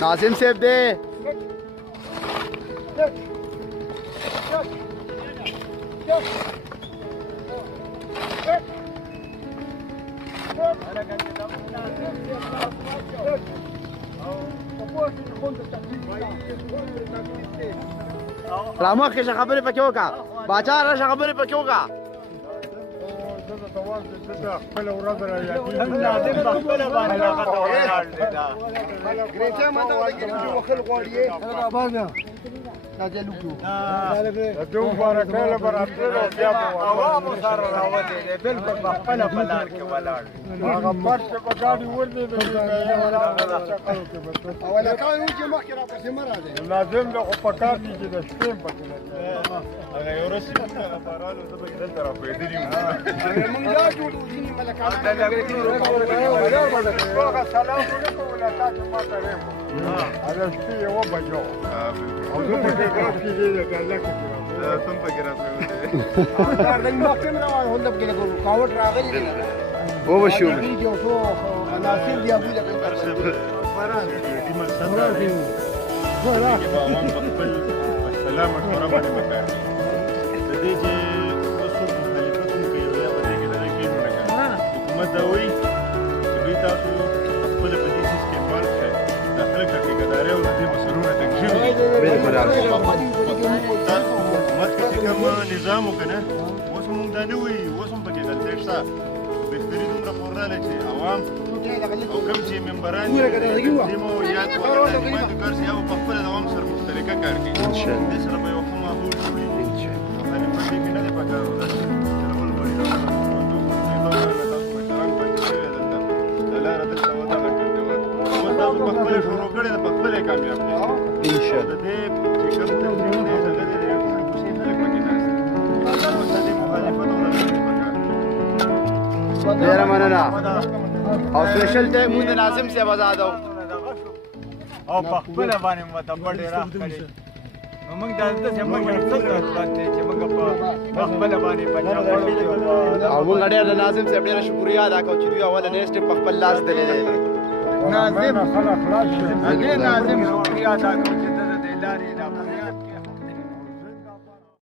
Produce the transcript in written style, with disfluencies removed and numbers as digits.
ناظم صاحب دی رامخ کې خبرې پکې وکړه باچا راشه خبرې پکې وکړه خپل ورځ را یادېږي خپل باندې راغته ولاړ دی دا ګریچا ماته وګورئ چې وخل غواړي بابا نازل وکړو د مبارک له برابر بیا عوام سره راوځي بالکل خپل بلار کې ولاړ هغه پرڅ په گاډي ورني دی اوله کار و چې مخکې را پسې مراد لازم له په کار دي چې د شپې پکې هغه یو رسې هغه بارالو ته به دلته را پېدلی موږ دا ټول ځینې ملکانو سلام علیکم ولا تاسو ما ته هغه شپې یو بجو او زه په کې کې دې د الله کې تم په کې راځو دا د مخکې راوړل هله په کې کاوټ راغلی دی و وشو ویډیو شو مناسب دی ابو لکه باران دې مقصد دی ولا کې عوام خپل سلام کړه باندې وکړي د دې چې اوسو مخالفت کوي یا په دې کې دا کې نه کوي حکومت دا وایي چې دوی تاسو خپل په دې سیستم باندې داخله کې ګداري او دې مسلونه تنظیم بالکل حکومت کې کوم نظام وکنه اوس موږ دا نه وایي اوس هم پکې غلطي شته بهتري دومره پوراله چې عوام او کوم چې ممبران دمو یا حکومت کارسي او په خپل عوام سره مشترکه کار کوي ان شاء الله دې سره به یو ښه ماحول جوړي ان شاء الله خلک په دې کې نه پکارو دا چې بل وړي دا لار د څه ودا راکړي او دا په خپل شروع کړي په خپل کامیاب دي ان شاء الله دې چې کوم تنظیم دی هغه دې ټول کوشش خلک پکې ناست دې مخالفت او ډیره مننه او سپیشل ته مونږ د ناظم صاحب آزاد او په خپل باندې متبر ډیر راخړي نو موږ دا څه موږ څه باندې چې موږ په خپل باندې پنجاب او مونږ ډیر د ناظم صاحب ډیره شکریا ادا کوو چې دوی اوله نیسټ په خپل لاس دلې ناظم خلک خلاص شي ناظم شکریا ادا کوو چې د لارې